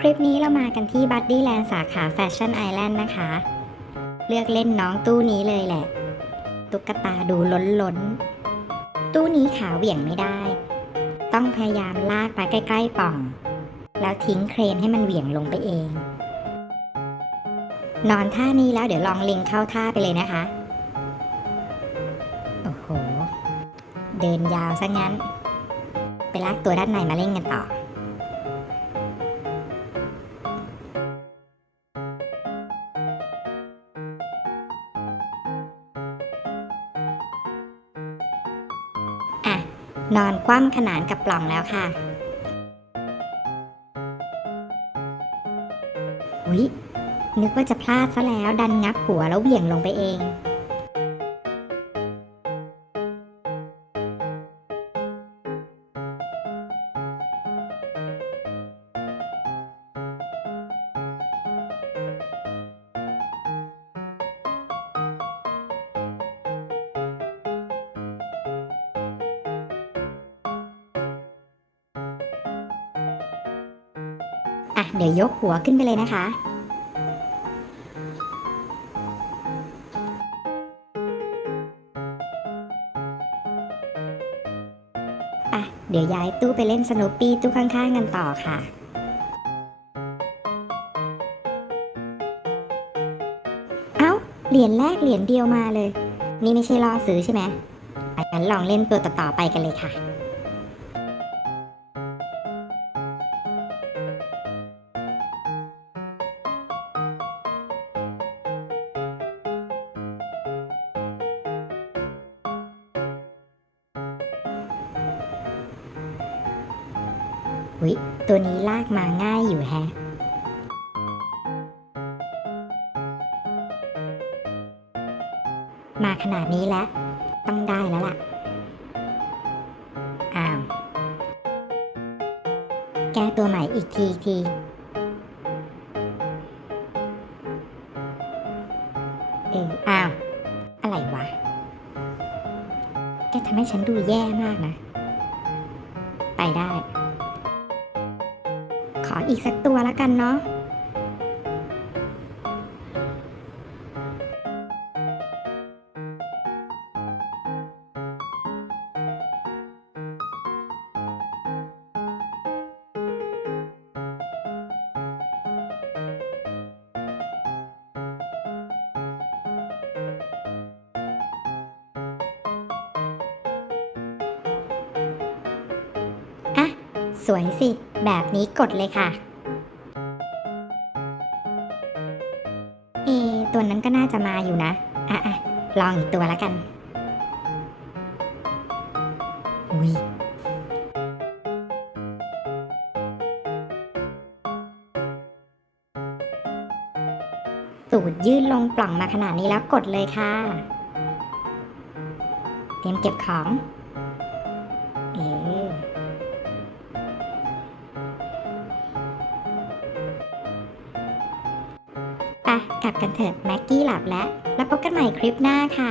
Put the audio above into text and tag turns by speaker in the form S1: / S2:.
S1: คลิปนี้เรามากันที่บัดดี้แลนด์สาขาแฟชั่นไอแลนด์นะคะ เลือกเล่นน้องตู้นี้เลยแหละ ตุ๊กตาดูล้นล้น ตู้นี้ขาเหวี่ยงไม่ได้ ต้องพยายามลากไปใกล้ ๆป่อง แล้วทิ้งเครนให้มันเหวี่ยงลงไปเอง นอนท่านี้แล้วเดี๋ยวลองลิงเข้าท่าไปเลยนะคะ โอ้โห เดินยาวซะงั้น ไปลากตัวด้านในมาเล่นกันต่อ นอนคว่ำขนานกับปล่องแล้วค่ะอุ๊ยนึกว่าจะพลาดซะแล้วดันงับหัวแล้วเหวี่ยงลงไปเอง เดี๋ยวยกหัวขึ้นไปเลยนะคะ อะ เดี๋ยวย้ายตู้ไปเล่นสนุปปี้ตู้ข้างๆกันต่อค่ะเอ้าเหรียญแรกเหรียญเดียวมาเลย นี่ไม่ใช่ล่อซื้อใช่ไหมงั้นลองเล่นตัวต่อๆไปกันเลยค่ะ วิตัวนี้ลากมาง่ายอยู่แฮะมาขนาดนี้แล้ว ต้องได้แล้วล่ะ อ้าว แก้ตัวใหม่อีกทีที เอออ้าว อะไรวะ แกทำให้ฉันดูแย่มากนะ ไปได้ ขออีกสักตัวแล้วกันเนาะอะ สวยสิ แบบนี้กดเลยค่ะ เอ ตัวนั้นก็น่าจะมาอยู่นะ อะอะลองอีกตัวแล้วกัน อุ้ยตูดยื่นลงปล่องมาขนาดนี้แล้วกดเลยค่ะ เตรียมเก็บของ เอ๊ะ ไปกลับกันเถอะแม็กกี้หลับแล้ว แล้วพบกันใหม่คลิปหน้าค่ะ